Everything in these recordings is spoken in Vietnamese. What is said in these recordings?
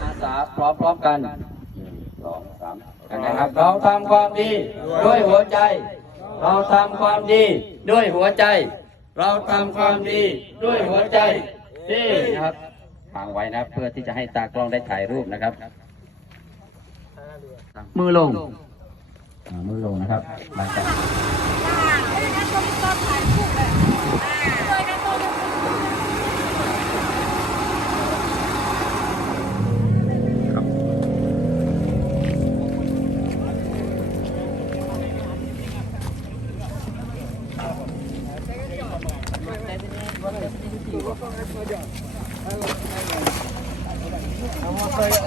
อาสาพร้อมๆกันสองสามนะครับ เราทำความดีด้วยหัวใจ เราทำความดีด้วยหัวใจ เราทำความดีด้วยหัวใจนี่นะครับางไว้นะครับเพื่อที่จะให้ตากล้องได้ถ่ายรูปนะครับ มือลงอ่ามือลงนะครับหลังจาก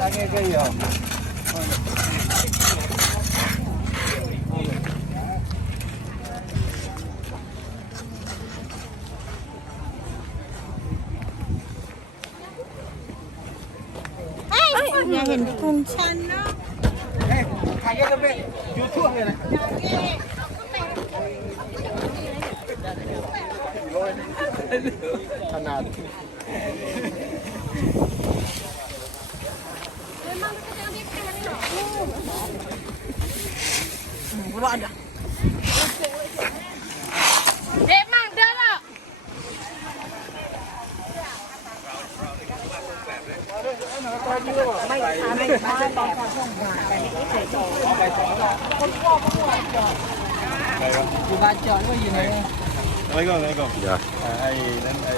आगे गई हो nhà hình cùng chân đó. Hãy subscribe cho kênh Ghiền Mì Gõ Để không bỏ ห็นพุงฉันนะ เด็กมากเด้อล่ะ ไว้ก่อนไว้ก่อนไอ้นั่น Lego, Lego. Dạ. À, ai đến ai